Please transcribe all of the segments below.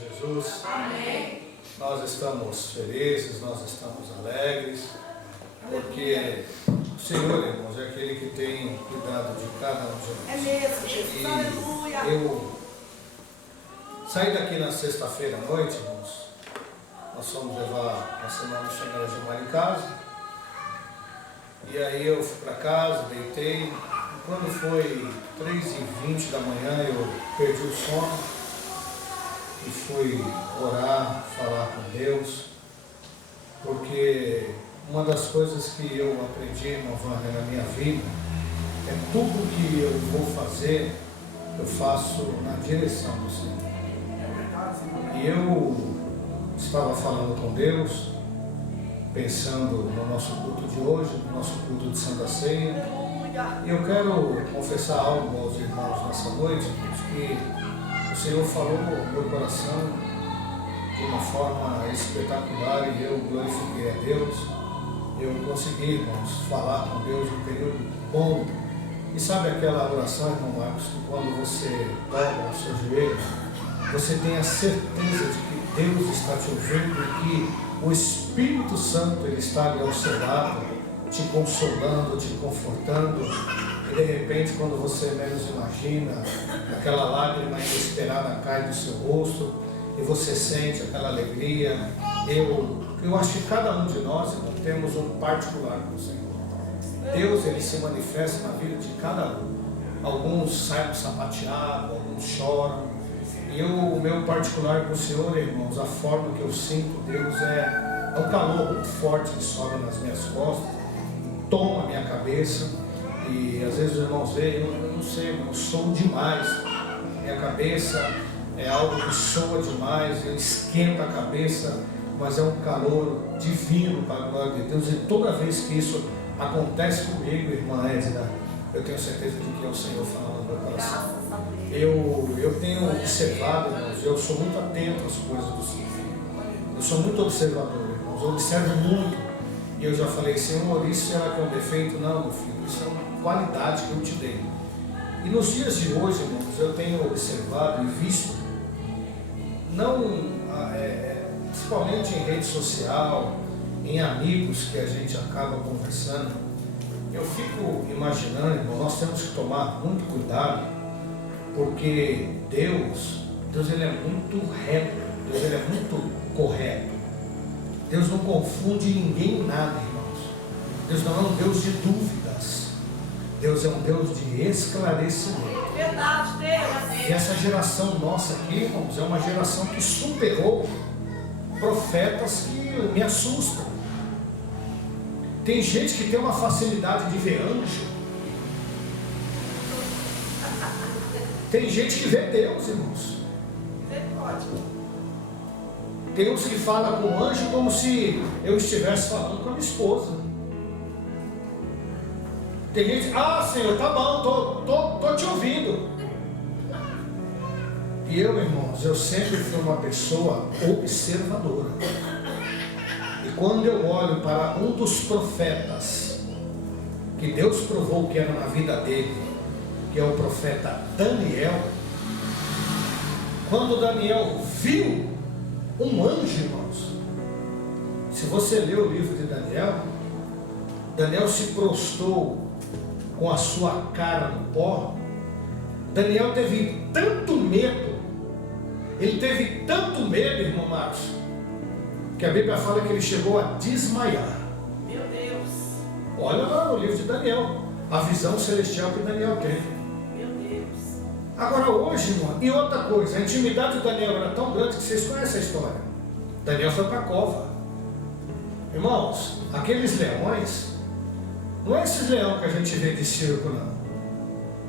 Jesus. Amém. Nós estamos felizes, nós estamos alegres, porque o Senhor, irmãos, é aquele que tem cuidado de cada um de nós. É mesmo, Jesus. Aleluia. Eu saí daqui na sexta-feira à noite, irmãos. Nós fomos levar a semana do Senhor Gilmar em casa. E aí eu fui para casa, deitei. Quando foi 3h20 da manhã, eu perdi o sono e fui orar, falar com Deus, porque uma das coisas que eu aprendi, irmão Wagner, na minha vida, é tudo que eu vou fazer, eu faço na direção do Senhor. E eu estava falando com Deus, pensando no nosso culto de hoje, no nosso culto de Santa Ceia. E eu quero confessar algo aos irmãos nessa noite, que o Senhor falou no meu coração de uma forma espetacular e eu glorifiquei a Deus. Eu consegui, irmãos, falar com Deus um período bom. E sabe aquela oração, irmão Marcos, que quando você dobra os seus joelhos, você tem a certeza de que Deus está te ouvindo e que o Espírito Santo ele está ali ao seu lado, te consolando, te confortando, e de repente, quando você menos imagina, aquela lágrima inesperada cai do seu rosto, e você sente aquela alegria. Eu acho que cada um de nós, irmão, temos um particular com o Senhor. Deus, ele se manifesta na vida de cada um. Alguns saem sapateados, alguns choram. E o meu particular com o Senhor, irmãos, a forma que eu sinto Deus é um calor muito forte que sobe nas minhas costas, toma a minha cabeça, e às vezes os irmãos veem, eu não sei, eu sou demais, minha cabeça é algo que soa demais, eu esquento a cabeça, mas é um calor divino para a glória de Deus, e toda vez que isso acontece comigo, irmã Edna, eu tenho certeza de que é o Senhor falando no meu coração. Eu tenho observado, irmãos, eu sou muito atento às coisas do Senhor, eu sou muito observador, irmãos, eu observo muito. E eu já falei, Senhor, isso será que é um defeito? Não, meu filho, isso é uma qualidade que eu te dei. E nos dias de hoje, irmãos, eu tenho observado e visto, principalmente em rede social, em amigos que a gente acaba conversando, eu fico imaginando, irmão, nós temos que tomar muito cuidado, porque Deus ele é muito reto, Deus ele é muito correto. Deus não confunde ninguém em nada, irmãos. Deus não é um Deus de dúvidas. Deus é um Deus de esclarecimento. Verdade, Deus. E essa geração nossa aqui, irmãos, é uma geração que superou profetas que me assustam. Tem gente que tem uma facilidade de ver anjo. Tem gente que vê Deus, irmãos. Você pode. Tem uns que falam com o anjo como se eu estivesse falando com a minha esposa. Tem gente, Senhor, tá bom, tô te ouvindo. E eu, irmãos, eu sempre fui uma pessoa observadora. E quando eu olho para um dos profetas que Deus provou que era na vida dele, que é o profeta Daniel, quando Daniel viu um anjo, irmãos, se você ler o livro de Daniel, Daniel se prostrou com a sua cara no pó. Daniel teve tanto medo, ele teve tanto medo, irmão Marcos, que a Bíblia fala que ele chegou a desmaiar. Meu Deus. Olha lá no livro de Daniel, a visão celestial que Daniel teve. Meu Deus. Agora hoje, irmão, e outra coisa, a intimidade de Daniel era tão grande que vocês conhecem a história. Daniel foi para a cova. Irmãos, aqueles leões, não é esses leões que a gente vê de circo, não.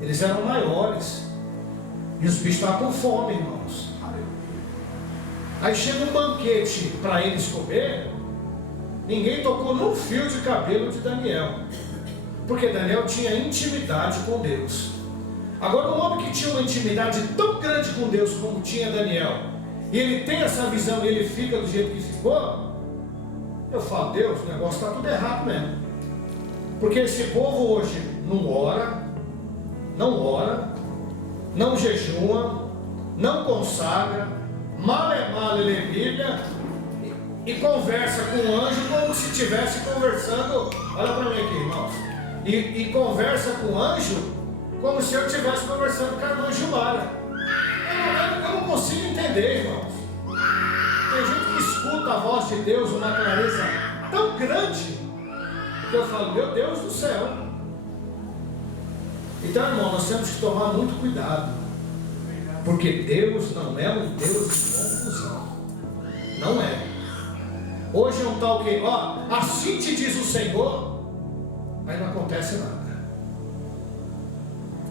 Eles eram maiores. E os bichos estavam com fome, irmãos. Aí chega um banquete para eles comer, ninguém tocou no fio de cabelo de Daniel, porque Daniel tinha intimidade com Deus. Agora, um homem que tinha uma intimidade tão grande com Deus como tinha Daniel, e ele tem essa visão e ele fica do jeito que ficou, eu falo, Deus, o negócio está tudo errado mesmo. Porque esse povo hoje não ora, não jejua, não consagra, male lê Bíblia e conversa com o anjo como se estivesse conversando. Olha para mim aqui, irmãos. E conversa com o anjo como se eu estivesse conversando com a irmã Gilmara. Eu não consigo entender, irmãos. Tem gente que escuta a voz de Deus uma clareza tão grande que eu falo, meu Deus do céu. Então, irmão, nós temos que tomar muito cuidado, porque Deus não é um Deus de confusão. Não é. Hoje é um tal que, assim te diz o Senhor, aí não acontece nada.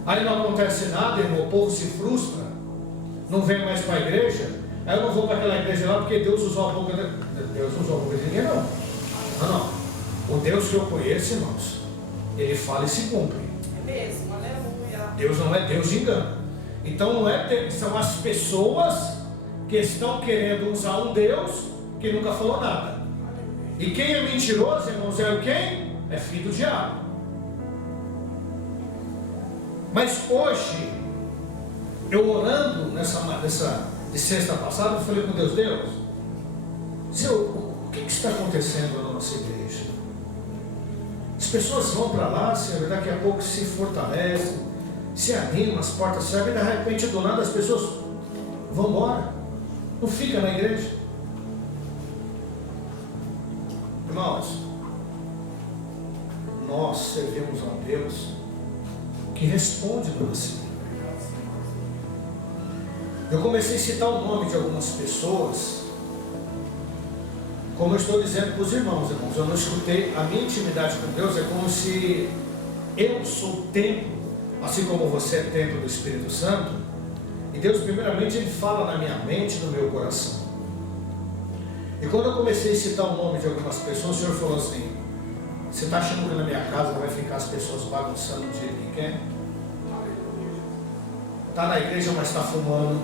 Aí não acontece nada, irmão, o povo se frustra, não vem mais para a igreja. Aí eu não vou para aquela igreja lá porque Deus usou a boca de... Deus usou a boca de ninguém, não. Não. O Deus que eu conheço, irmãos, Ele fala e se cumpre. É mesmo, aleluia. Deus não é Deus de engano. Então não é Deus, são as pessoas que estão querendo usar um Deus que nunca falou nada. E quem é mentiroso, irmãos, é o quem? É filho do diabo. Mas hoje, eu orando de sexta passada, eu falei com Deus, Senhor, o que está acontecendo na nossa igreja? As pessoas vão para lá, Senhor, daqui a pouco se fortalecem, se animam, as portas se abrem, e de repente do nada as pessoas vão embora, não fica na igreja. Irmãos, nós servimos a um Deus que responde para você. Eu comecei a citar o nome de algumas pessoas, como eu estou dizendo para os irmãos, eu não escutei. A minha intimidade com Deus é como se eu sou templo, assim como você é templo do Espírito Santo, e Deus primeiramente Ele fala na minha mente, no meu coração. E quando eu comecei a citar o nome de algumas pessoas, o Senhor falou assim, você está achando que na minha casa vai ficar as pessoas bagunçando do jeito que quer? Está na igreja, mas está fumando.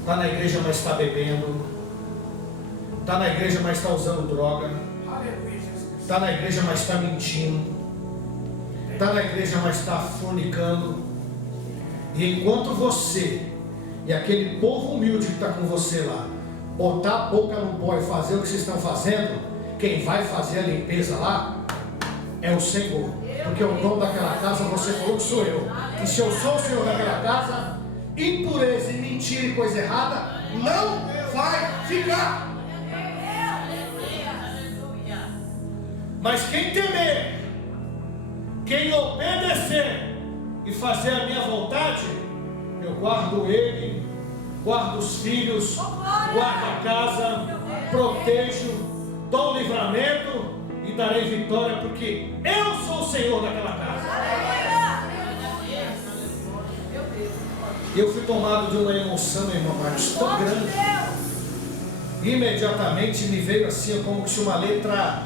Está na igreja, mas está bebendo. Está na igreja, mas está usando droga. Está na igreja, mas está mentindo. Está na igreja, mas está fornicando. E enquanto você e aquele povo humilde que está com você lá botar a boca no pó e fazer o que vocês estão fazendo, quem vai fazer a limpeza lá é o Senhor, porque o dono daquela casa, você falou que sou eu, e se eu sou o Senhor daquela casa, impureza e mentira e coisa errada não vai ficar. Mas quem temer, quem obedecer e fazer a minha vontade, eu guardo ele, guardo os filhos, guardo a casa, protejo, dou livramento e darei vitória, porque eu sou o Senhor daquela casa. E eu fui tomado de uma emoção, irmão Marcos, tão grande. Imediatamente me veio assim, como se uma letra,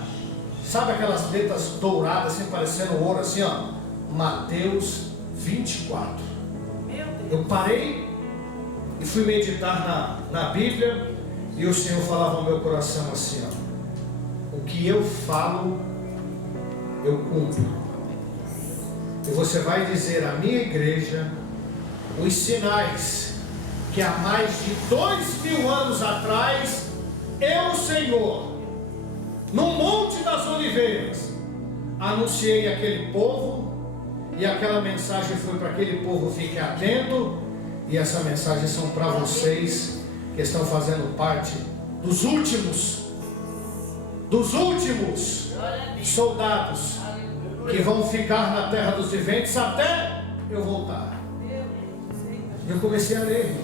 sabe aquelas letras douradas, assim, parecendo ouro, assim, Mateus 24. Eu parei e fui meditar na Bíblia, e o Senhor falava ao meu coração assim, o que eu falo, eu cumpro. E você vai dizer à minha igreja os sinais que há mais de 2000 anos atrás, eu, Senhor, no Monte das Oliveiras, anunciei àquele povo, e aquela mensagem foi para aquele povo, fique atento, e essa mensagem são para vocês que estão fazendo parte dos últimos soldados que vão ficar na terra dos viventes até eu voltar. Eu comecei a ler,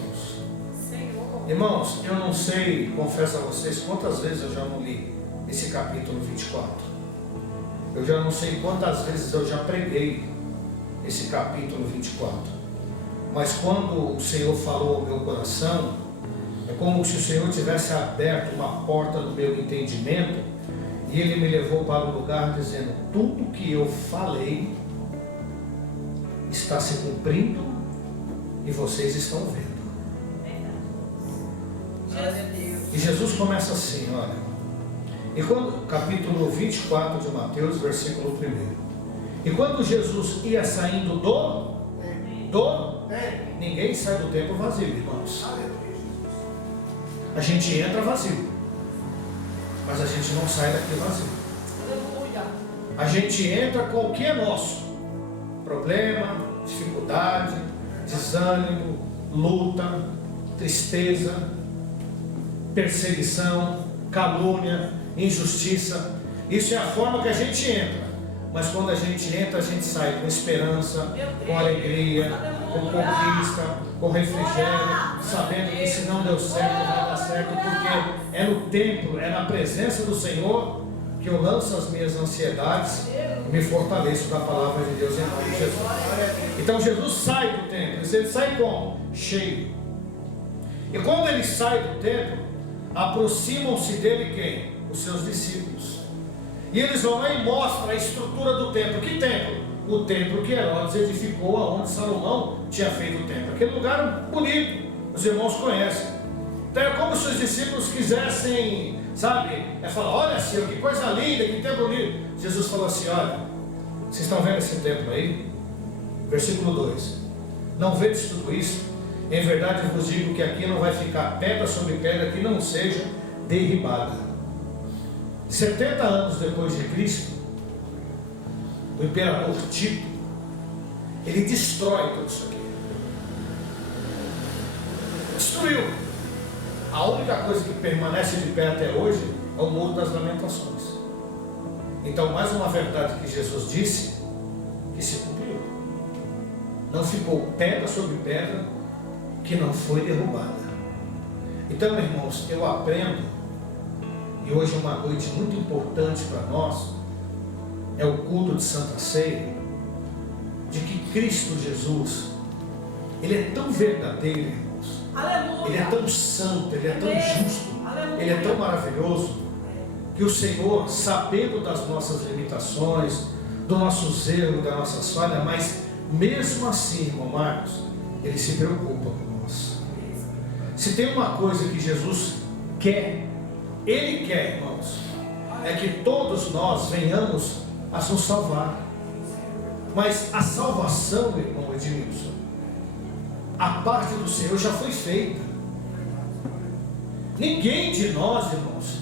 irmãos, eu não sei, confesso a vocês, quantas vezes eu já não li esse capítulo 24. Eu já não sei quantas vezes eu já preguei esse capítulo 24. Mas quando o Senhor falou ao meu coração, é como se o Senhor tivesse aberto uma porta do meu entendimento, e Ele me levou para um lugar dizendo, tudo que eu falei está se cumprindo e vocês estão vendo. E Jesus começa assim, olha, e quando, capítulo 24 de Mateus, versículo 1. E quando Jesus ia saindo ninguém sai do templo vazio, irmãos. A gente entra vazio, mas a gente não sai daqui vazio. A gente entra com o que é nosso: problema, dificuldade, desânimo, luta, tristeza, perseguição, calúnia, injustiça. Isso é a forma que a gente entra. Mas quando a gente entra, a gente sai com esperança, com alegria, com conquista, com refrigério, sabendo que se não deu certo, vai dar certo, porque é no templo, é na presença do Senhor que eu lanço as minhas ansiedades e me fortaleço da palavra de Deus em nome de Jesus. Então Jesus sai do templo. Ele sai como? Cheio. E quando ele sai do templo, aproximam-se dele quem? Os seus discípulos. E eles vão lá e mostram a estrutura do templo. Que templo? O templo que Herodes edificou, aonde Salomão tinha feito o templo. Aquele lugar bonito, os irmãos conhecem. Então é como se os discípulos quisessem, sabe, falar: olha, Senhor, que coisa linda, que templo lindo. Jesus falou assim: olha, vocês estão vendo esse templo aí? Versículo 2: não vedes tudo isso? Em verdade vos digo que aqui não vai ficar pedra sobre pedra que não seja derribada. 70 anos depois de Cristo, o imperador Tito, ele destrói tudo isso aqui. Destruiu. A única coisa que permanece de pé até hoje é o Muro das Lamentações. Então, mais uma verdade que Jesus disse, que se cumpriu. Não ficou pedra sobre pedra que não foi derrubada. Então, irmãos, eu aprendo, e hoje é uma noite muito importante para nós, é o culto de Santa Ceia, de que Cristo Jesus, Ele é tão verdadeiro, irmãos. Aleluia. Ele é tão santo, Ele é tão justo, aleluia. Ele é tão maravilhoso, que o Senhor, sabendo das nossas limitações, do nosso erros, das nossas falhas, mas mesmo assim, irmão Marcos, Ele se preocupa com nós. Se tem uma coisa que Jesus quer, Ele quer, irmãos, é que todos nós venhamos a nos salvar. Mas a salvação, irmão Edmilson, a parte do Senhor já foi feita. Ninguém de nós, irmãos,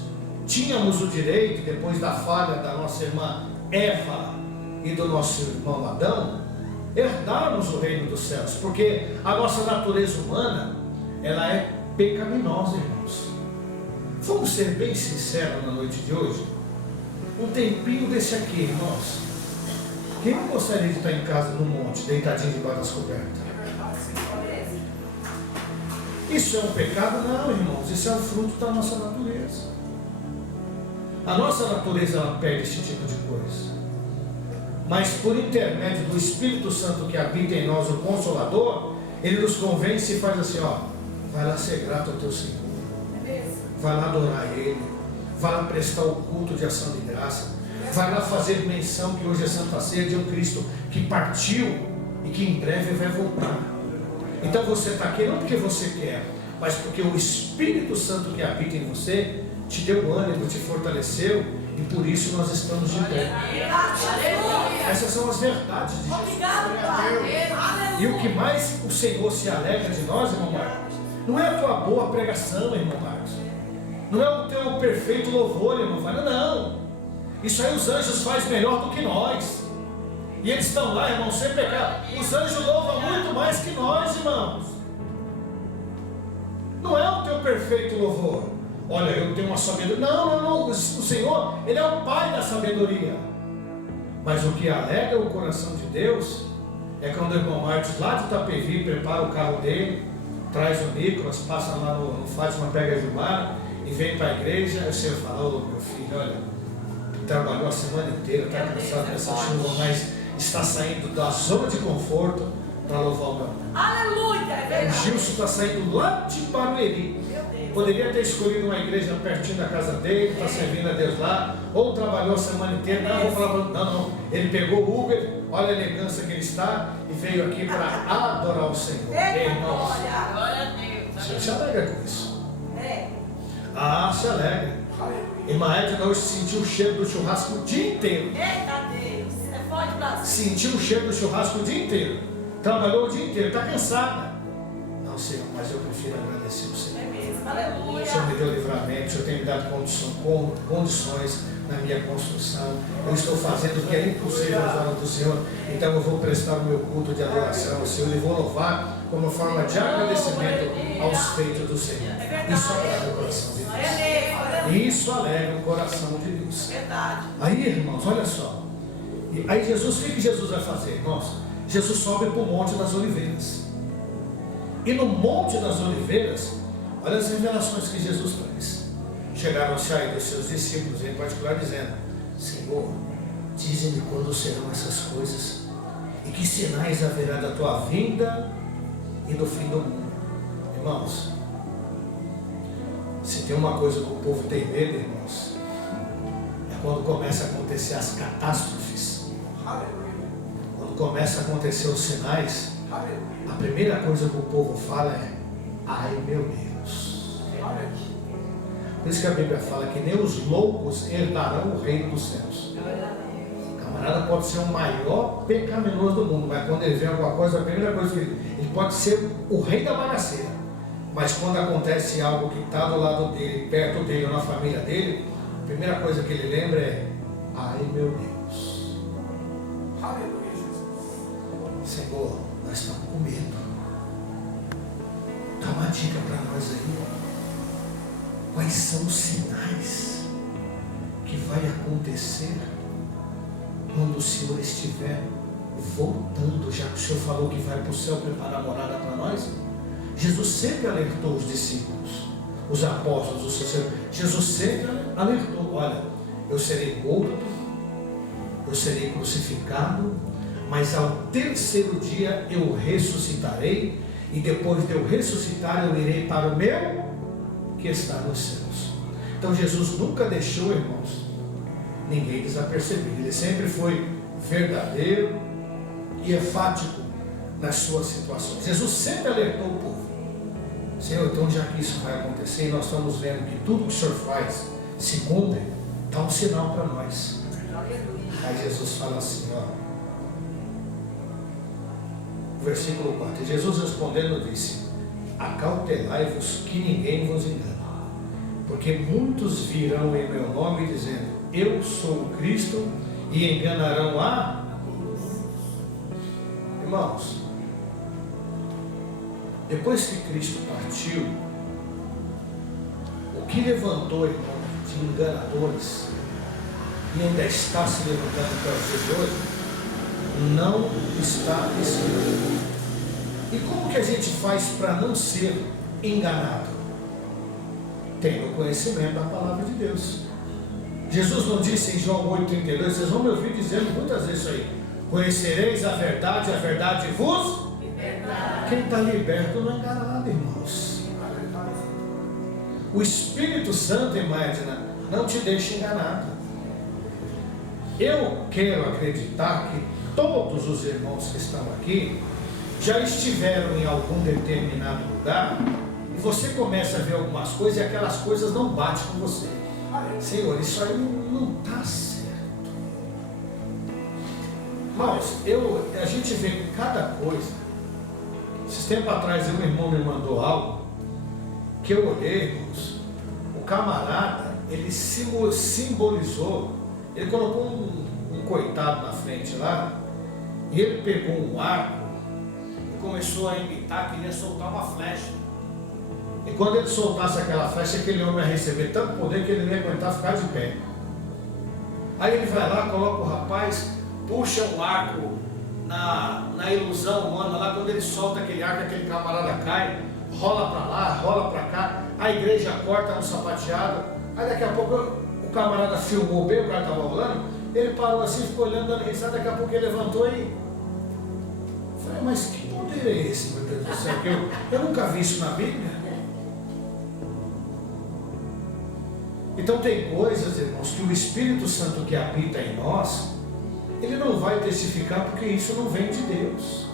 tínhamos o direito, depois da falha da nossa irmã Eva e do nosso irmão Adão, herdarmos o reino dos céus, porque a nossa natureza humana, ela é pecaminosa, irmãos. Vamos ser bem sinceros na noite de hoje. Um tempinho desse aqui, irmãos. Quem não gostaria de estar em casa no monte, deitadinho debaixo das cobertas? Isso é um pecado? Não, irmãos. Isso é um fruto da nossa natureza. A nossa natureza, ela perde esse tipo de coisa. Mas por intermédio do Espírito Santo que habita em nós, o Consolador, Ele nos convence e faz assim: ó, vai lá ser grato ao teu Senhor. Vai lá adorar Ele, vai lá prestar o culto de ação de graça, vai lá fazer menção que hoje é Santa Ceia de um Cristo que partiu e que em breve vai voltar. Então você está aqui não porque você quer, mas porque o Espírito Santo que habita em você te deu ânimo, te fortaleceu, e por isso nós estamos de pé. Essas são as verdades de Jesus. E o que mais o Senhor se alegra de nós, irmão Marcos, não é a tua boa pregação, irmão Marcos, não é o teu perfeito louvor, irmão Marcos, não. Isso aí os anjos fazem melhor do que nós. E eles estão lá, irmão, sem pecado. Os anjos louvam muito mais que nós, irmãos. Não é o teu perfeito louvor. Olha, eu tenho uma sabedoria. Não. O Senhor, Ele é o Pai da sabedoria. Mas o que alegra o coração de Deus é quando o irmão Marcos, lá de Itapevi, prepara o carro dele, traz o Nicolas, passa lá no Fátima, pega a Gilmar e vem para a igreja. Aí o Senhor fala: ô meu filho, olha, trabalhou a semana inteira, está cansado dessa chuva, mas está saindo da zona de conforto para louvar o meu nome. Aleluia! O Gilson está saindo lá de Barueri. Poderia ter escolhido uma igreja pertinho da casa dele, está servindo a Deus lá, ou trabalhou a semana inteira. Não, vou falar para não. Ele pegou o Uber, olha a elegância que ele está, e veio aqui para adorar o Senhor. Irmãos, você se alegra com isso? Ah, se alegra. Irmã Edna hoje sentiu o cheiro do churrasco o dia inteiro. Eita Deus, é forte pra cima. Sentiu o cheiro do churrasco o dia inteiro. Trabalhou o dia inteiro, está cansada. Não, Senhor, mas eu prefiro agradecer o Senhor. É mesmo, aleluia. O Senhor me deu livramento, o Senhor tem me dado condições na minha construção. Eu estou fazendo o que é impossível aos olhos do Senhor. Então eu vou prestar o meu culto de adoração ao Senhor e vou louvar como forma de agradecimento aos feitos do Senhor. Isso alegra o coração de Deus. Isso alegra o coração de Deus. Aí, irmãos, olha só. Aí Jesus, o que Jesus vai fazer, irmãos? Jesus sobe para o Monte das Oliveiras. E no Monte das Oliveiras, olha as revelações que Jesus traz. Chegaram-se aí dos seus discípulos, em particular, dizendo: Senhor, dize-me quando serão essas coisas, e que sinais haverá da tua vinda e do fim do mundo. Irmãos, se tem uma coisa que o povo tem medo, irmãos, é quando começa a acontecer as catástrofes. Quando começa a acontecer os sinais, a primeira coisa que o povo fala é: ai meu Deus. Por isso que a Bíblia fala que nem os loucos herdarão o reino dos céus. O camarada pode ser o maior pecaminoso do mundo, mas quando ele vê alguma coisa, a primeira coisa que ele pode ser o rei da bagaceira, mas quando acontece algo que está do lado dele, perto dele ou na família dele, a primeira coisa que ele lembra é: ai meu Deus. Aleluia, Jesus. Senhor, nós estamos com medo. Dá uma dica para nós aí. Quais são os sinais que vai acontecer quando o Senhor estiver voltando? Já que o Senhor falou que vai para o céu preparar a morada para nós. Jesus sempre alertou os discípulos, os apóstolos, os seus. Jesus sempre alertou: olha, eu serei morto, eu serei crucificado, mas ao terceiro dia eu ressuscitarei, e depois de eu ressuscitar eu irei para o meu que está nos céus. Então Jesus nunca deixou, irmãos, ninguém desapercebido. Ele sempre foi verdadeiro e enfático nas suas situações. Jesus sempre alertou o povo: Senhor, então já que isso vai acontecer, e nós estamos vendo que tudo que o Senhor faz se cumpre, dá um sinal para nós. Aí Jesus fala assim, ó, versículo 4: Jesus respondendo disse: acautelai-vos que ninguém vos engane, porque muitos virão em meu nome dizendo: eu sou o Cristo, e enganarão a... Irmãos, depois que Cristo partiu, o que levantou, irmão, de enganadores, e ainda está se levantando até os dias de hoje, não está escrito. E como que a gente faz para não ser enganado? Tendo conhecimento da palavra de Deus. Jesus não disse em João 8,32, vocês vão me ouvir dizendo muitas vezes isso aí: conhecereis a verdade vos libertará. Quem está liberto não é enganado, irmãos. O Espírito Santo, imagina, não te deixa enganado. Eu quero acreditar que todos os irmãos que estão aqui já estiveram em algum determinado lugar, e você começa a ver algumas coisas e aquelas coisas não batem com você. Senhor, isso aí não está certo. Irmãos, a gente vê cada coisa. Esses tempos atrás um irmão me mandou algo que eu olhei, irmãos. O camarada, ele simbolizou, ele colocou um coitado na frente lá, e ele pegou um arco e começou a imitar, queria soltar uma flecha. E quando ele soltasse aquela flecha, aquele homem ia receber tanto poder que ele não ia aguentar ficar de pé. Aí ele vai lá, coloca o rapaz, puxa um arco na ilusão humana lá. Quando ele solta aquele arco, aquele camarada cai, rola para lá, rola para cá, a igreja corta no sapateado. Aí daqui a pouco o camarada filmou bem, o cara estava rolando, ele parou assim, ficou olhando, dando risada. Daqui a pouco ele levantou e falei: mas que poder é esse, meu Deus do céu? Eu nunca vi isso na Bíblia. Então tem coisas, irmãos, que o Espírito Santo que habita em nós, ele não vai testificar, porque isso não vem de Deus.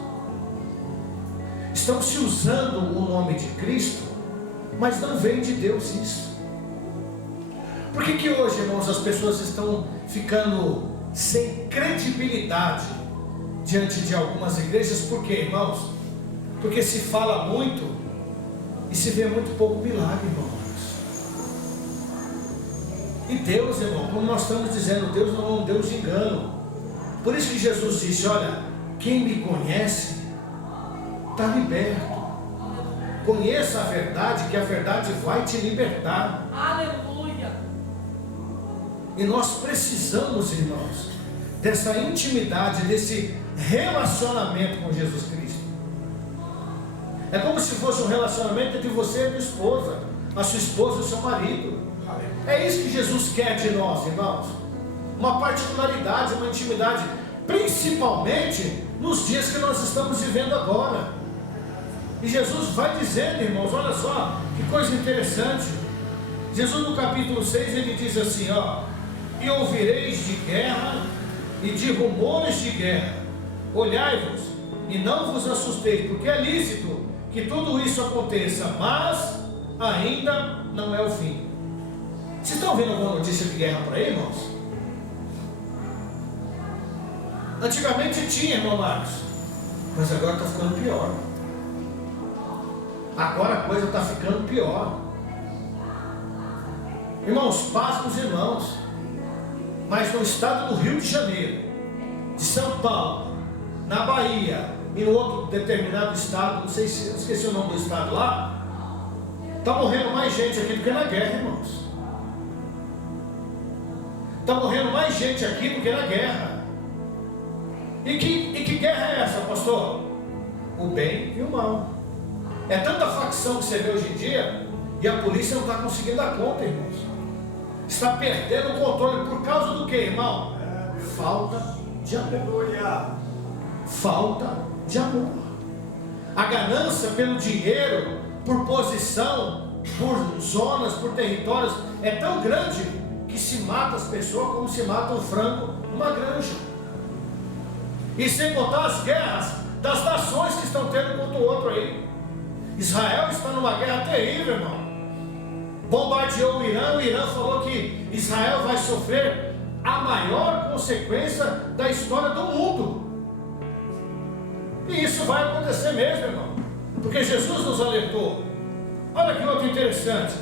Estão se usando o nome de Cristo, mas não vem de Deus isso. Por que hoje, irmãos, as pessoas estão ficando sem credibilidade diante de algumas igrejas? Por quê, irmãos? Porque se fala muito e se vê muito pouco milagre, irmão. E Deus, irmão, como nós estamos dizendo, Deus não é um Deus de engano. Por isso que Jesus disse: olha, quem me conhece está liberto. Conheça a verdade, que a verdade vai te libertar. Aleluia. E nós precisamos, irmãos, dessa intimidade, desse relacionamento com Jesus Cristo. É como se fosse um relacionamento entre você e a tua esposa, a sua esposa e o seu marido. É isso que Jesus quer de nós, irmãos. Uma particularidade, uma intimidade, principalmente nos dias que nós estamos vivendo agora. E Jesus vai dizendo, irmãos, olha só que coisa interessante. Jesus no capítulo 6 ele diz assim, ó: e ouvireis de guerra e de rumores de guerra. Olhai-vos e não vos assusteis, porque é lícito que tudo isso aconteça, mas ainda não é o fim. Vocês estão vendo alguma notícia de guerra por aí, irmãos? Antigamente tinha, irmão Marcos, mas agora está ficando pior. Agora a coisa está ficando pior. Irmãos, paz com os irmãos, mas no estado do Rio de Janeiro, de São Paulo, na Bahia e no outro determinado estado, não sei se eu esqueci o nome do estado lá, está morrendo mais gente aqui do que na guerra, irmãos. Está morrendo mais gente aqui do que na guerra. E que guerra é essa, pastor? O bem e o mal. É tanta facção que você vê hoje em dia, e a polícia não está conseguindo dar conta, irmãos. Está perdendo o controle por causa do que, irmão? Falta de amor. Falta de amor. A ganância pelo dinheiro, por posição, por zonas, por territórios, é tão grande que se mata as pessoas como se mata um frango numa granja. E sem contar as guerras das nações que estão tendo contra o outro aí. Israel está numa guerra terrível, irmão. Bombardeou o Irã falou que Israel vai sofrer a maior consequência da história do mundo. E isso vai acontecer mesmo, irmão, porque Jesus nos alertou. Olha que outro interessante.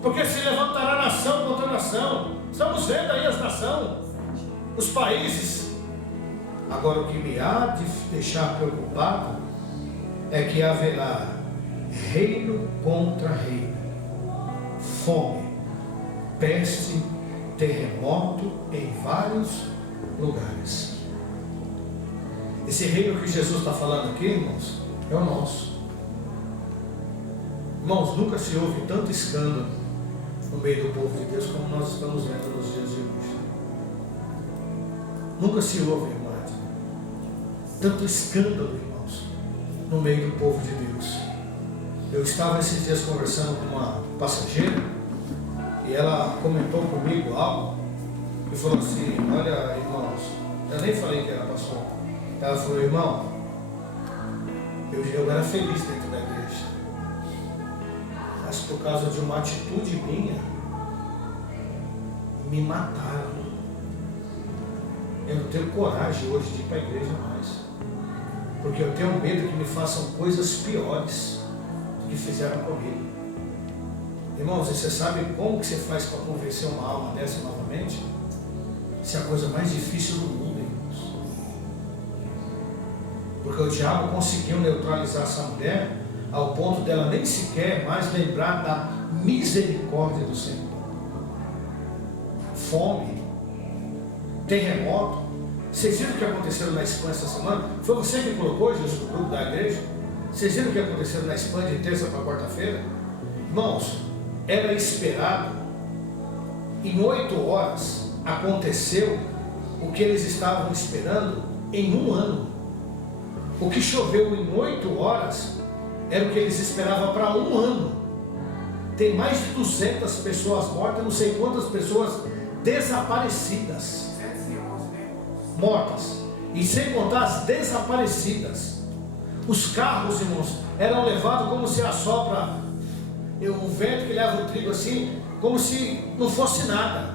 Porque se levantará nação contra nação. Estamos vendo aí as nações, os países. Agora o que me há de deixar preocupado é que haverá reino contra reino, fome, peste, terremoto em vários lugares. Esse reino que Jesus está falando aqui, irmãos, é o nosso. Irmãos, nunca se ouve tanto escândalo no meio do povo de Deus como nós estamos vendo nos dias de hoje. Nunca se ouve, irmãos, tanto escândalo, irmãos, no meio do povo de Deus. Eu estava esses dias conversando com uma passageira e ela comentou comigo algo e falou assim: olha, irmãos, eu nem falei que era pastor. Ela falou: irmão, eu era feliz dentro da igreja, mas por causa de uma atitude minha me mataram. Eu não tenho coragem hoje de ir para a igreja mais, porque eu tenho medo que me façam coisas piores do que fizeram comigo. Irmãos, você sabe como que você faz para convencer uma alma dessa novamente? Isso é a coisa mais difícil do mundo, irmãos. Porque o diabo conseguiu neutralizar essa mulher ao ponto dela nem sequer mais lembrar da misericórdia do Senhor. Fome, terremoto. Vocês viram o que aconteceu na Espanha essa semana? Foi você que colocou isso no grupo da igreja? Vocês viram o que aconteceu na Espanha de terça para quarta-feira? Irmãos, era esperado. Em 8 horas aconteceu o que eles estavam esperando em 1 ano. O que choveu em 8 horas era o que eles esperavam para 1 ano. Tem mais de 200 pessoas mortas, não sei quantas pessoas desaparecidas. Mortas. E sem contar as desaparecidas. Os carros, irmãos, eram levados como se assopra o vento que leva o trigo assim, como se não fosse nada.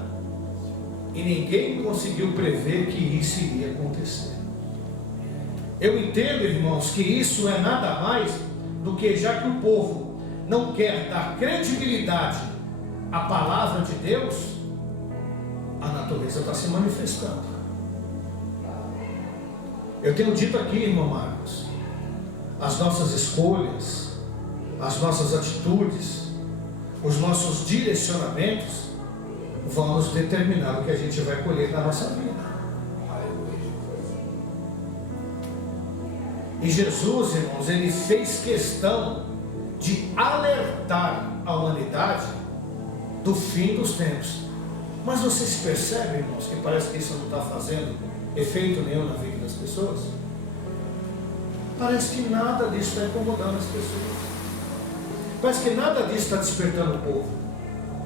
E ninguém conseguiu prever que isso iria acontecer. Eu entendo, irmãos, que isso é nada mais do que, já que o povo não quer dar credibilidade à palavra de Deus, a natureza está se manifestando. Eu tenho dito aqui, irmão Marcos, as nossas escolhas, as nossas atitudes, os nossos direcionamentos vão nos determinar o que a gente vai colher na nossa vida. E Jesus, irmãos, ele fez questão de alertar a humanidade do fim dos tempos. Mas vocês percebem, irmãos, que parece que isso não está fazendo efeito nenhum na vida das pessoas? Parece que nada disso está incomodando as pessoas. Parece que nada disso está despertando o povo.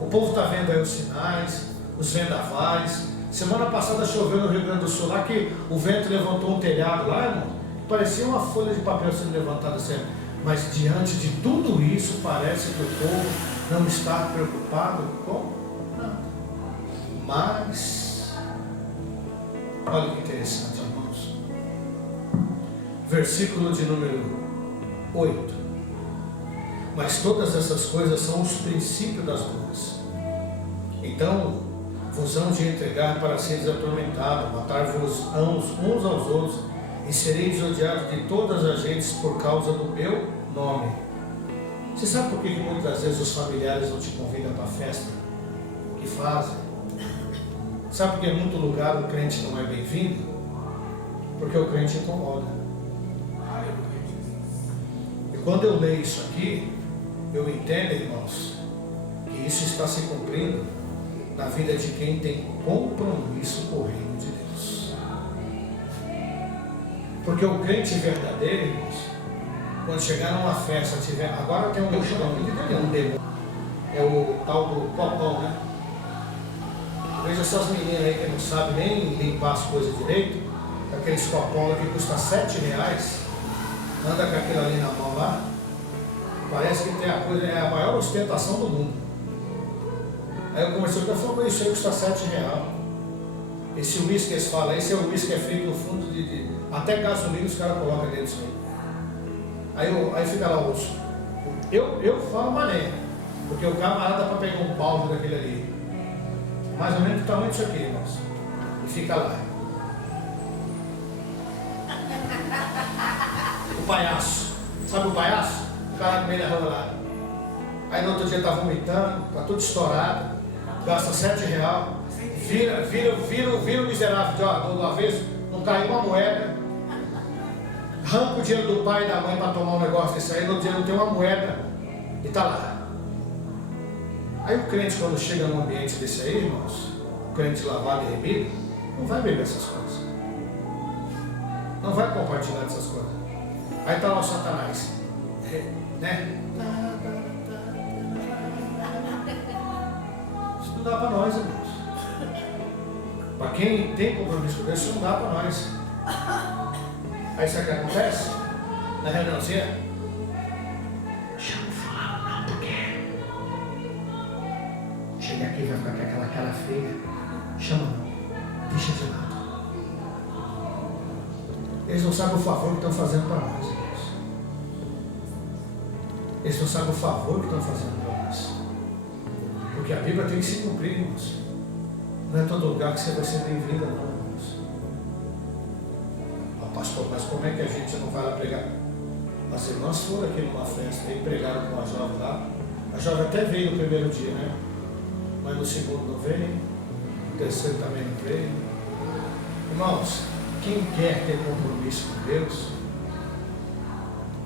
O povo está vendo aí os sinais, os vendavais. Semana passada choveu no Rio Grande do Sul, lá que o vento levantou um telhado lá, irmão. Parecia uma folha de papel sendo levantada sempre. Mas diante de tudo isso, parece que o povo não está preocupado com nada. Mas, olha que interessante, irmãos. Versículo de número 8. Mas todas essas coisas são os princípios das dores. Então, vos hão de entregar para seres atormentados, matar-vos uns aos outros, e sereis odiados de todas as gentes por causa do meu nome. Você sabe por que muitas vezes os familiares não te convidam para a festa que fazem? Sabe por que em muito lugar o crente não é bem-vindo? Porque o crente incomoda. E quando eu leio isso aqui, eu entendo, irmãos, que isso está se cumprindo na vida de quem tem compromisso com o reino de Deus. Porque o crente verdadeiro, irmãos, quando chegar numa festa, agora tem um demônio, é o tal do copão, né? Veja essas meninas aí que não sabem nem limpar as coisas direito, aqueles copão que custa R$7, anda com aquilo ali na mão lá, parece que tem a coisa, é a maior ostentação do mundo. Aí eu conversei com ele, falou, isso aí custa R$7. Esse uísque que eles falam, esse é o uísque que é feito no fundo de até gasolina os caras colocam dentro disso aí. Aí fica lá o osso. Eu falo mané, porque o camarada para pegar um balde daquele ali, mais ou menos do tamanho disso aqui, irmãos, e fica lá. O palhaço, sabe o palhaço? O cara no meio da rua lá. Aí no outro dia tá vomitando, tá tudo estourado, gasta R$7. Vira o miserável do avesso, não caiu uma moeda, arranca o dinheiro do pai e da mãe para tomar um negócio desse aí, no outro dia não tem uma moeda e está lá. Aí o crente, quando chega num ambiente desse aí, irmãos, o crente lavado e remido, não vai beber essas coisas, não vai compartilhar dessas coisas. Aí está lá o Satanás, né? Isso não dá para nós, irmãos. Para quem tem compromisso com Deus, isso não dá para nós. Aí sabe o que acontece? Na reuniãozinha, chama o fulano não, porque chega aqui e vai ficar com aquela cara feia. Chama não, deixa de lado. Eles não sabem o favor que estão fazendo para nós, irmãos. Eles não sabem o favor que estão fazendo para nós. Porque a Bíblia tem que se cumprir, irmãos. Não é todo lugar que você vai ser bem-vindo, não, irmãos. Pastor, mas como é que a gente não vai lá pregar? As irmãs foram aqui numa festa e pregaram com a jovem lá. A jovem até veio no primeiro dia, né? Mas no segundo não veio, no terceiro também não veio. Irmãos, quem quer ter compromisso com Deus,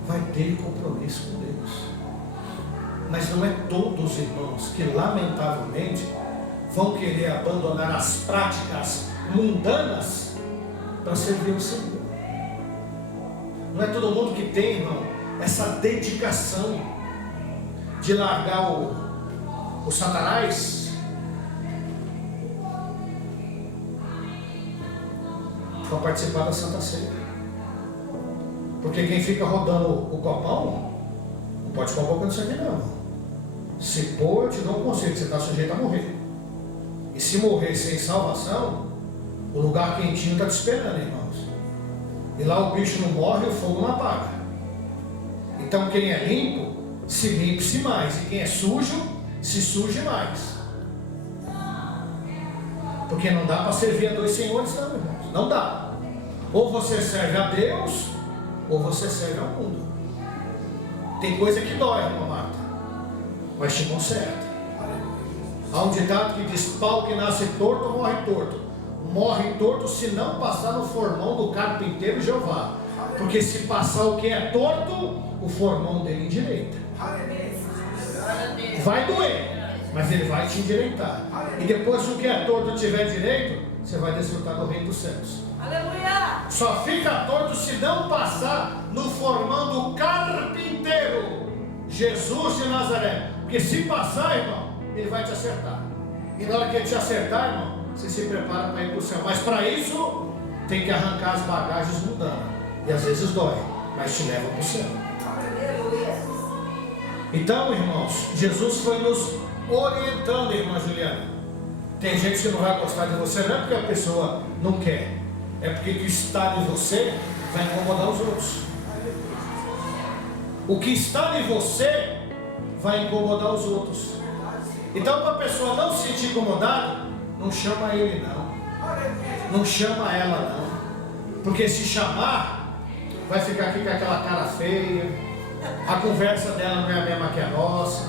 vai ter compromisso com Deus. Mas não é todos, irmãos, que lamentavelmente vão querer abandonar as práticas mundanas para servir o Senhor. Não é todo mundo que tem, irmão, essa dedicação de largar o Satanás para participar da Santa Ceia. Porque quem fica rodando o copão não pode ficar um pouco disso aqui não. Se pôr, eu te dou um conselho, você está sujeito a morrer. E se morrer sem salvação, o lugar quentinho está te esperando, irmãos. E lá o bicho não morre, o fogo não apaga. Então quem é limpo, se limpe-se mais. E quem é sujo, se suje mais. Porque não dá para servir a dois senhores, não, irmãos. Não dá. Ou você serve a Deus, ou você serve ao mundo. Tem coisa que dói, irmã Marta, mas te conserta. Há um ditado que diz: pau que nasce torto, morre torto. Morre torto se não passar no formão do carpinteiro Jeová. Porque se passar o que é torto, o formão dele endireita. Vai doer, mas ele vai te endireitar. E depois que o que é torto tiver direito, você vai desfrutar do reino dos céus. Aleluia! Só fica torto se não passar no formão do carpinteiro Jesus de Nazaré. Porque se passar, irmão, ele vai te acertar. E na hora que ele te acertar, irmão, você se prepara para ir para o céu. Mas para isso, tem que arrancar as bagagens mudando. E às vezes dói, mas te leva para o céu. Então, irmãos, Jesus foi nos orientando, irmã Juliana. Tem gente que não vai gostar de você, não é porque a pessoa não quer, é porque o que está em você vai incomodar os outros. O que está em você vai incomodar os outros. Então, para a pessoa não se sentir incomodada, não chama ele não. Não chama ela não. Porque se chamar, vai ficar aqui com aquela cara feia. A conversa dela não é a mesma que a nossa.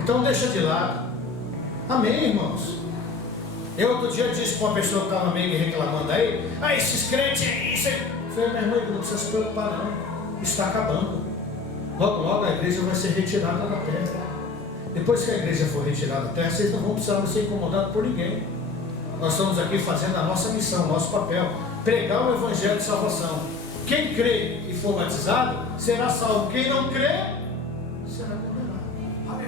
Então deixa de lado. Amém, irmãos? Eu outro dia disse para uma pessoa que estava meio reclamando aí: ah, esses crentes aí, isso aí. Eu falei: minha irmã, não precisa se preocupar não. Está acabando. Logo, logo a igreja vai ser retirada da terra. Depois que a igreja for retirada da terra, vocês não vão precisar ser incomodados por ninguém. Nós estamos aqui fazendo a nossa missão, nosso papel, pregar o evangelho de salvação. Quem crê e for batizado será salvo. Quem não crê será condenado.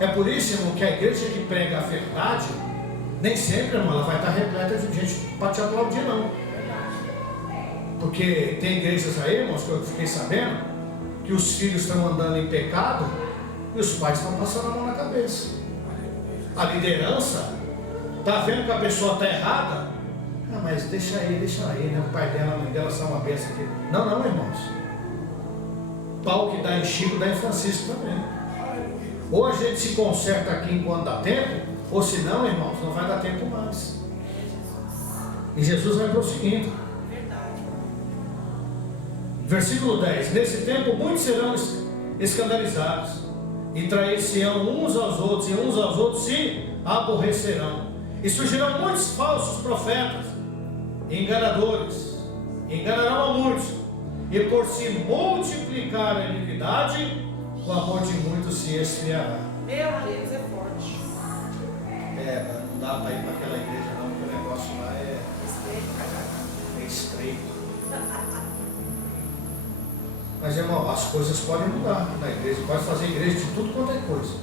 É por isso, irmão, que a igreja que prega a verdade, nem sempre, irmão, ela vai estar repleta de gente para te aplaudir, não. Porque tem igrejas aí, irmãos, que eu fiquei sabendo, que os filhos estão andando em pecado e os pais estão passando a mão na cabeça. A liderança está vendo que a pessoa está errada. Ah, mas deixa aí, né? O pai dela, a mãe dela são uma bênção aqui. Não, não, irmãos. Pau que dá em Chico, dá em Francisco também. Ou a gente se conserta aqui enquanto dá tempo, ou se não, irmãos, não vai dar tempo mais. E Jesus vai prosseguindo. Versículo 10: nesse tempo muitos serão escandalizados, e trair-se-ão uns aos outros, e uns aos outros se aborrecerão. E surgirão muitos falsos profetas, enganadores, enganarão a muitos, e por se multiplicar a iniquidade, o amor de muitos se esfriará. Meu Deus, é forte. Não dá para ir para aquela igreja não, porque o negócio lá é estreito. Mas, irmão, as coisas podem mudar na igreja. Pode fazer igreja de tudo quanto é coisa.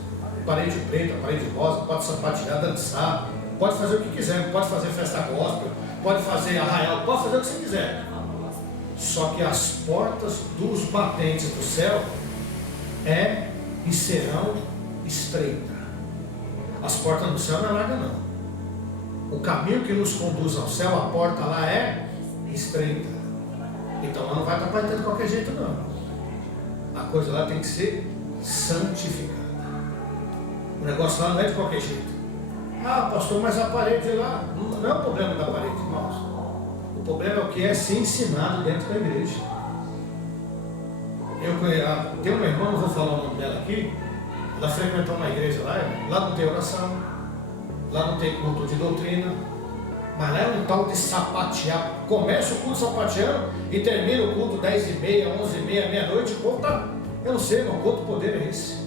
Parede preta, parede rosa, pode sapatear, dançar, pode fazer o que quiser, pode fazer festa gospel, pode fazer arraial, pode fazer o que você quiser. Só que as portas dos batentes do céu é e serão estreitas. As portas do céu não é larga não. O caminho que nos conduz ao céu, a porta lá é estreita. Então lá não vai estar para entrar de qualquer jeito não. A coisa lá tem que ser santificada. O negócio lá não é de qualquer jeito. Ah, pastor, mas a parede lá, não é o problema da parede, irmãos. O problema é o que é ser ensinado dentro da igreja. Tem uma irmã, não vou falar o nome dela aqui, ela frequentou uma igreja lá não tem oração, lá não tem culto de doutrina, mas lá é um tal de sapatear. Começa o culto sapateando e termina o culto 10h30, 11h30, meia-noite. O povo tá, eu não sei, irmão, quanto poder é esse?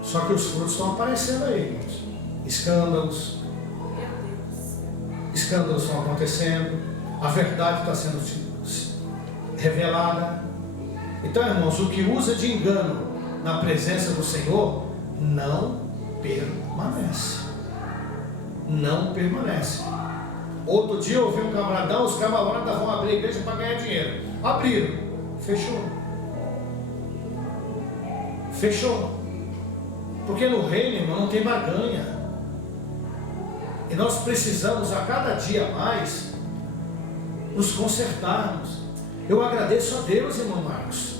Só que os frutos estão aparecendo aí, irmãos. Escândalos estão acontecendo, a verdade está sendo revelada. Então, irmãos, o que usa de engano na presença do Senhor não permanece. Não permanece. Outro dia eu ouvi um camaradão, os camaradas vão abrir a igreja para ganhar dinheiro. Abriram, fechou. Porque no reino, irmão, não tem barganha. E nós precisamos a cada dia mais nos consertarmos. Eu agradeço a Deus, irmão Marcos.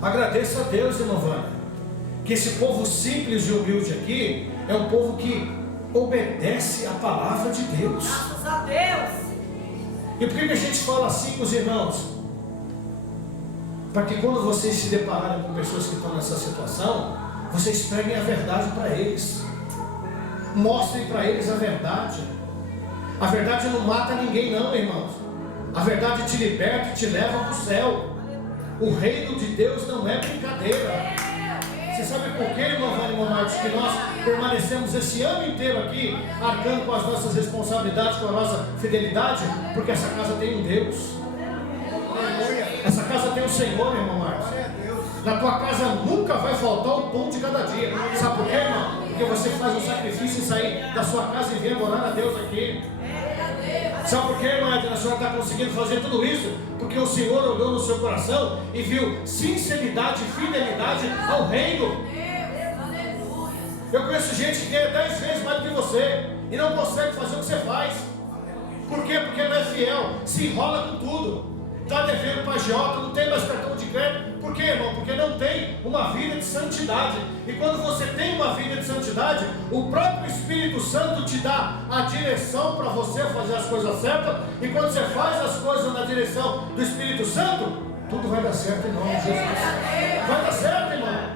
Agradeço a Deus, irmão Vânia, que esse povo simples e humilde aqui é um povo que obedece a palavra de Deus. Graças a Deus. E por que a gente fala assim com os irmãos? Para que quando vocês se depararem com pessoas que estão nessa situação, vocês preguem a verdade para eles. Mostrem para eles a verdade. A verdade não mata ninguém não, irmãos. A verdade te liberta e te leva para o céu. O reino de Deus não é brincadeira. Você sabe por quê, irmão Vânia, irmão Marcos, que nós permanecemos esse ano inteiro aqui, arcando com as nossas responsabilidades, com a nossa fidelidade? Porque essa casa tem um Deus. Essa casa tem um Senhor, irmão Marcos. Na tua casa nunca vai faltar o pão de cada dia. Sabe por quê, irmão? Porque você faz um sacrifício e sair da sua casa e vir adorar a Deus aqui. Sabe por quê, irmã? A senhora está conseguindo fazer tudo isso? Porque o Senhor olhou no seu coração e viu sinceridade e fidelidade ao reino. Eu conheço gente que ganha 10 vezes mais do que você e não consegue fazer o que você faz. Por quê? Porque não é fiel, se enrola com tudo. Está devendo para agiota, não tem mais cartão de crédito. Por quê, irmão? Porque não tem uma vida de santidade. E quando você tem uma vida de santidade, o próprio Espírito Santo te dá a direção para você fazer as coisas certas. E quando você faz as coisas na direção do Espírito Santo, tudo vai dar certo em nome de Jesus. Vai dar certo, irmão.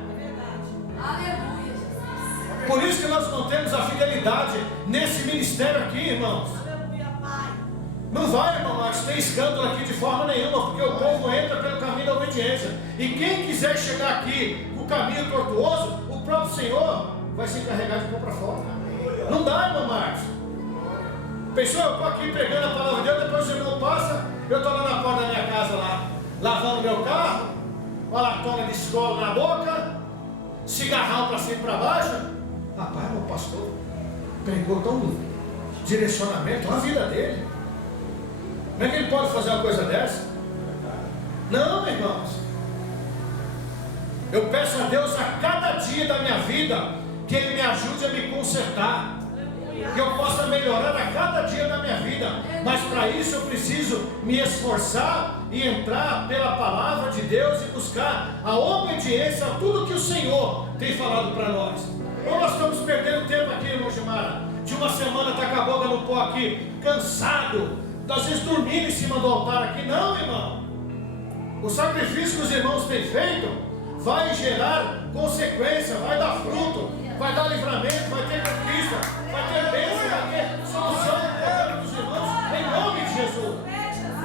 Aleluia. Por isso que nós mantemos a fidelidade nesse ministério aqui, irmãos. Não vai, irmão Marcos, ter escândalo aqui de forma nenhuma, porque o povo entra pelo caminho da obediência. E quem quiser chegar aqui com o caminho tortuoso, o próprio Senhor vai se encarregar de pôr para fora. Não dá, irmão Marcos. Pessoal, eu estou aqui pregando a palavra de Deus, depois o irmão passa, eu estou lá na porta da minha casa, lá, lavando meu carro, uma latona de escola na boca, cigarrão para cima e para baixo. Rapaz, meu pastor pregou tão direcionamento na vida dele. Como é que ele pode fazer uma coisa dessa? Não, irmãos. Eu peço a Deus a cada dia da minha vida que Ele me ajude a me consertar, que eu possa melhorar a cada dia da minha vida. Mas para isso eu preciso me esforçar e entrar pela palavra de Deus e buscar a obediência a tudo que o Senhor tem falado para nós. Ou nós estamos perdendo tempo aqui, irmão Gilmara, de uma semana está com a boca no pó aqui, cansado, às vezes dormindo em cima do altar aqui. Não, irmão. O sacrifício que os irmãos têm feito vai gerar consequência, vai dar fruto, vai dar livramento, vai ter conquista, vai ter bênção, vai ter solução no problema dos irmãos, em nome de Jesus.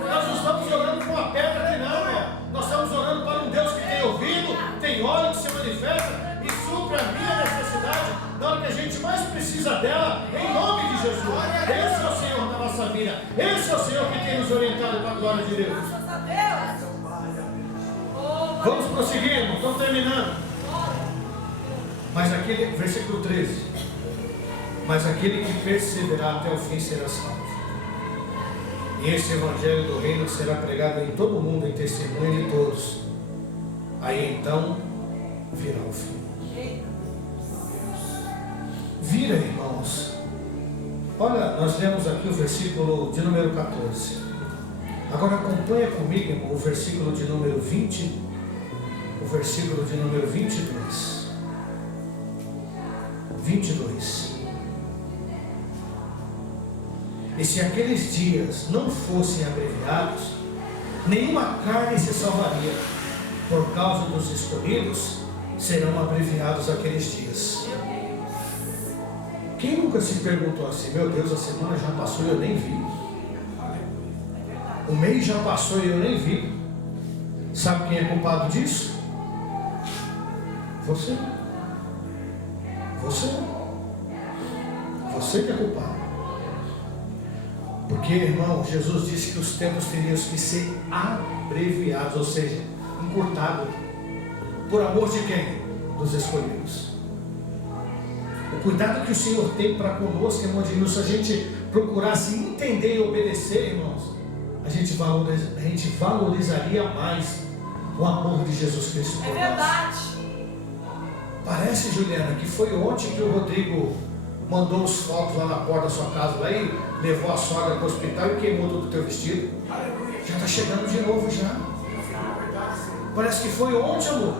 Nós não estamos orando com uma pedra aqui não, irmão. Nós estamos orando para um Deus que tem ouvido, tem olho, que se manifesta e supre a minha necessidade na hora que a gente mais precisa dela, em nome de Jesus. Esse é o Senhor da nossa vida. Esse é o Senhor que tem nos orientado para a glória de Deus. Vamos prosseguir, irmão. Estamos terminando. Mas aquele, versículo 13. Mas aquele que perseverar até o fim será salvo. E esse evangelho do reino será pregado em todo o mundo, em testemunho de todos. Aí então virá o fim. Vira, irmãos. Olha, nós lemos aqui o versículo de número 14. Agora acompanha comigo, irmão, o versículo de número 20. O versículo de número 22. 22. E se aqueles dias não fossem abreviados, nenhuma carne se salvaria. Por causa dos escolhidos, serão abreviados aqueles dias. Quem nunca se perguntou assim: meu Deus, a semana já passou e eu nem vi, o mês já passou e eu nem vi? Sabe quem é culpado disso? Você. Você que é culpado. Porque, irmão, Jesus disse que os tempos teriam que ser abreviados, ou seja, encurtados. Por amor de quem? Dos escolhidos. O cuidado que o Senhor tem para conosco, irmão Edmilson, se a gente procurasse entender e obedecer, irmãos, a gente valorizaria mais o amor de Jesus Cristo por nós. É verdade. Parece, Juliana, que foi ontem que o Rodrigo mandou os fotos lá na porta da sua casa, lá e levou a sogra para o hospital e queimou todo o teu vestido. Já está chegando de novo já. Parece que foi ontem, amor.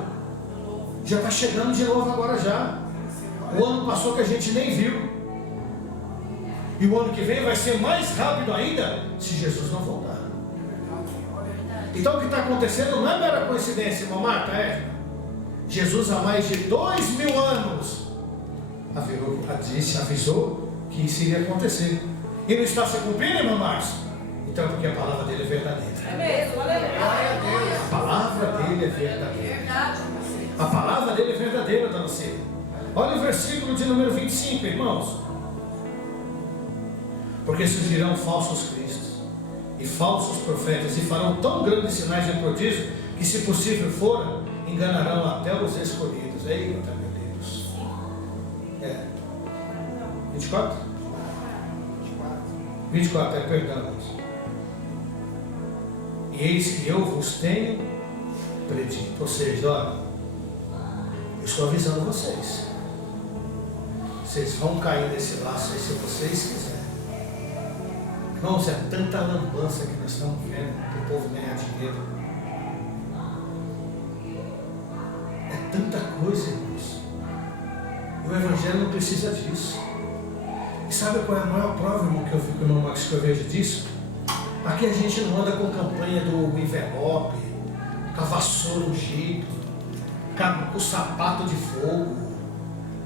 Já está chegando de novo agora já. O ano passou que a gente nem viu. E o ano que vem vai ser mais rápido ainda se Jesus não voltar. Então o que está acontecendo não é mera coincidência, irmã Marta, Jesus há mais de 2000 anos avisou que isso iria acontecer. E não está se cumprindo, irmã Márcia? Então porque a palavra dele é verdadeira. É mesmo, aleluia. A palavra dele é verdadeira. A palavra dele é verdadeira, dona Cida. Olha o versículo de número 25, irmãos. Porque surgirão falsos cristos e falsos profetas, e farão tão grandes sinais de prodígio, que se possível for, enganarão até os escolhidos. Eita, meu Deus. 24? 24, perdão. E eis que eu vos tenho predito. Ou seja, olha, eu estou avisando vocês. Vocês vão cair nesse laço aí se vocês quiserem. Irmãos, é tanta lambança que nós estamos vendo para o povo ganhar dinheiro. É tanta coisa, irmãos. O Evangelho não precisa disso. E sabe qual é a maior prova, irmão, que eu fico no Max, que eu vejo disso? Aqui a gente não anda com campanha do envelope, com a vassoura ungido, com o sapato de fogo,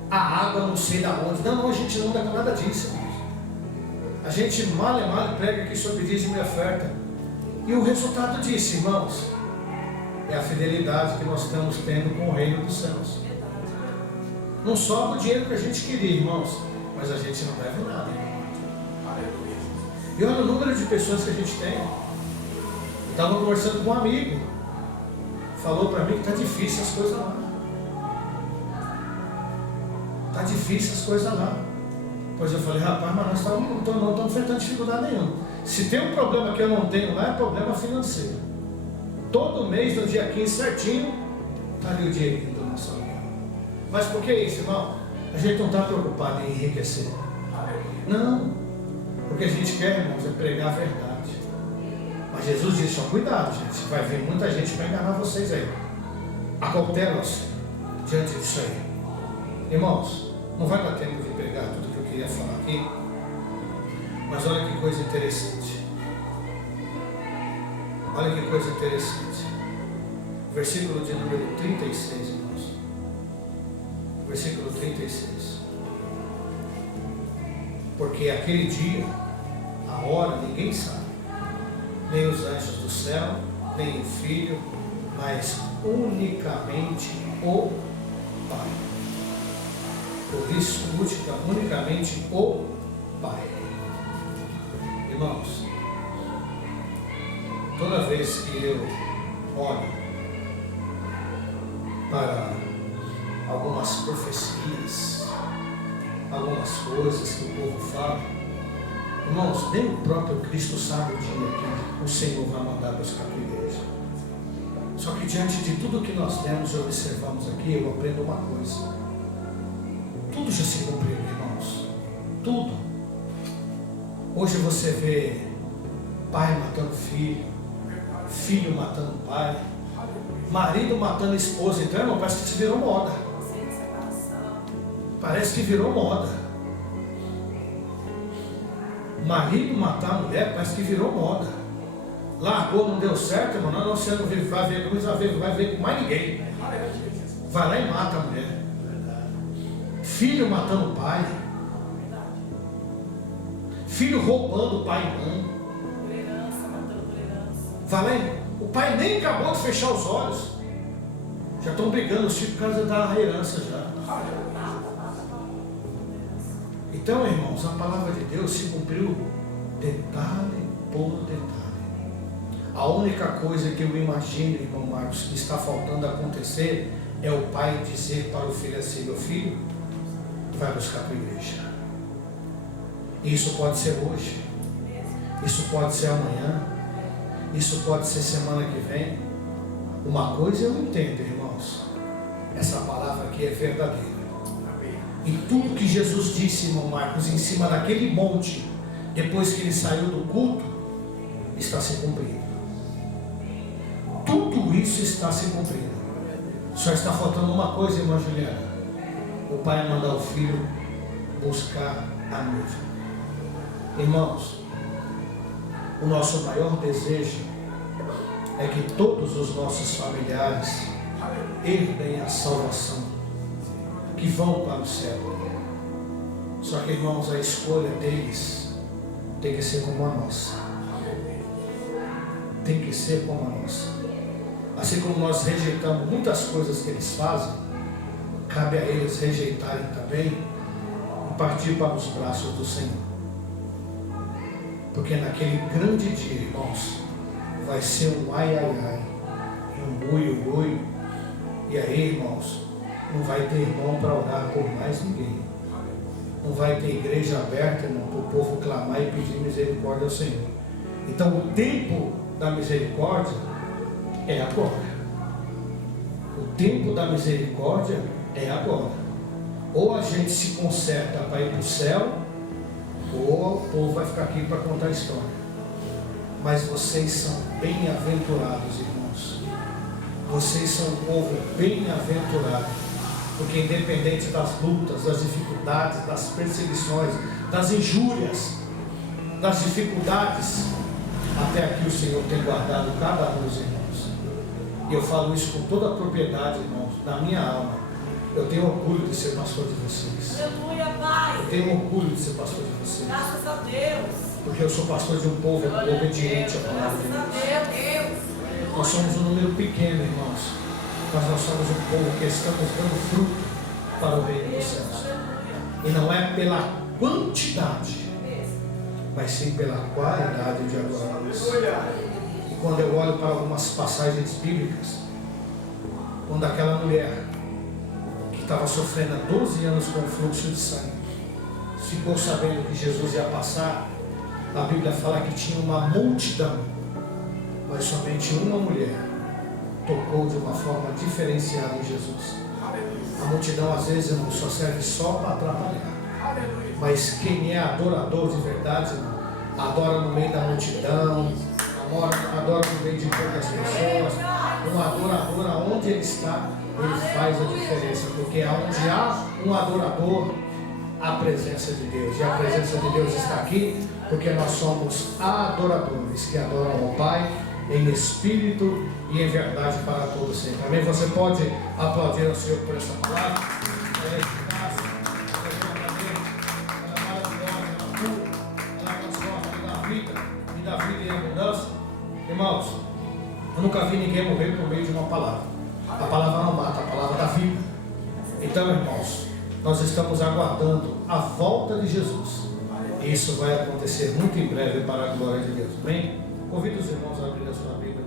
a água não sei da onde. Não, a gente não anda com nada disso, irmãos. A gente mal prega aqui sobre dízimo e oferta. E o resultado disso, irmãos, é a fidelidade que nós estamos tendo com o reino dos céus. Não sobra o dinheiro que a gente queria, irmãos, mas a gente não deve nada, irmão. E olha o número de pessoas que a gente tem. Eu estava conversando com um amigo, falou para mim que está difícil as coisas lá. Está difícil as coisas lá. Pois eu falei, rapaz, mas nós não estamos enfrentando dificuldade nenhuma. Se tem um problema que eu não tenho lá, é problema financeiro. Todo mês, no dia 15 certinho, está ali o dinheirinho do nosso amigo. Mas por que isso, irmão? A gente não está preocupado em enriquecer. Não. O que a gente quer, irmãos, é pregar a verdade. Mas Jesus disse, ó, cuidado, gente. Vai vir muita gente para enganar vocês aí. Acautelam-se diante disso aí. Irmãos, não vai dar tempo de pregar tudo que eu queria falar aqui. Mas olha que coisa interessante. Olha que coisa interessante. Versículo de número 36, irmãos. Versículo 36. Porque aquele dia, a hora, ninguém sabe. Nem os anjos do céu, nem o Filho, mas unicamente o Pai. Por isso, unicamente o Pai. Irmãos, toda vez que eu olho para algumas profecias, algumas coisas que o povo fala, irmãos, nem o próprio Cristo sabe o dia que o Senhor vai mandar buscar a igreja. Só que diante de tudo que nós temos e observamos aqui, eu aprendo uma coisa. Tudo já se cumpriu, irmãos. Tudo. Hoje você vê pai matando filho, filho matando pai, marido matando esposa. Então, irmão, parece que isso virou moda. Parece que virou moda. Marido matar a mulher, parece que virou moda. Largou, não deu certo, irmão. Não, você não vai ver com vai ver com mais ninguém. Vai lá e mata a mulher. Filho matando o pai. Filho roubando o pai e mãe. Vai lá e... O pai nem acabou de fechar os olhos. Já estão brigando os filhos por causa da herança já. Então, irmãos, a palavra de Deus se cumpriu detalhe por detalhe. A única coisa que eu imagino, irmão Marcos, que está faltando acontecer é o pai dizer para o filho assim: meu filho, vai buscar a tua igreja. Isso pode ser hoje, isso pode ser amanhã, isso pode ser semana que vem. Uma coisa eu entendo, irmãos, essa palavra aqui é verdadeira. E tudo que Jesus disse, irmão Marcos, em cima daquele monte, depois que ele saiu do culto, está se cumprindo. Tudo isso está se cumprindo. Só está faltando uma coisa, irmã Juliana: o pai mandar o filho buscar a noiva. Irmãos, o nosso maior desejo é que todos os nossos familiares herdem a salvação, que vão para o céu. Só que, irmãos, a escolha deles tem que ser como a nossa. Tem que ser como a nossa. Assim como nós rejeitamos muitas coisas que eles fazem, cabe a eles rejeitarem também e partir para os braços do Senhor. Porque naquele grande dia, irmãos, vai ser um ai, ai, ai, e um ui, ui. E aí, irmãos, não vai ter irmão para orar por mais ninguém. Não vai ter igreja aberta, irmão, para o povo clamar e pedir misericórdia ao Senhor. Então, o tempo da misericórdia é agora. O tempo da misericórdia é agora. Ou a gente se conserta para ir para o céu, ou o povo vai ficar aqui para contar a história. Mas vocês são bem-aventurados, irmãos. Vocês são um povo bem-aventurado. Porque independente das lutas, das dificuldades, das perseguições, das injúrias, das dificuldades, até aqui o Senhor tem guardado cada um dos irmãos. E eu falo isso com toda a propriedade, irmãos, na minha alma. Eu tenho orgulho de ser pastor de vocês. Aleluia, Pai. Eu tenho orgulho de ser pastor de vocês. Graças a Deus. Porque eu sou pastor de um povo obediente à palavra de Deus. Graças a Deus. Nós somos um número pequeno, irmãos, mas nós somos um povo que estamos dando fruto para o reino dos céus. E não é pela quantidade, mas sim pela qualidade de adoradores. E quando eu olho para algumas passagens bíblicas, quando aquela mulher que estava sofrendo há 12 anos com fluxo de sangue ficou sabendo que Jesus ia passar, a Bíblia fala que tinha uma multidão, mas somente uma mulher tocou de uma forma diferenciada em Jesus. A multidão às vezes, irmão, só serve só para atrapalhar. Mas quem é adorador de verdade, irmão, adora no meio da multidão, adora no meio de poucas pessoas. Um adorador, aonde ele está, ele faz a diferença. Porque onde há um adorador, há a presença de Deus. E a presença de Deus está aqui, porque nós somos adoradores que adoram ao Pai em espírito e em verdade para todos sempre. Amém? Você pode aplaudir ao Senhor por essa palavra? Ela é eficaz, ela é maravilhosa, ela cura, ela transforma, me dá vida em abundância. Irmãos, eu nunca vi ninguém morrer por meio de uma palavra. A palavra não mata, a palavra dá vida. Então, irmãos, nós estamos aguardando a volta de Jesus. E isso vai acontecer muito em breve para a glória de Deus. Amém? Convido os irmãos a abrir a sua Bíblia.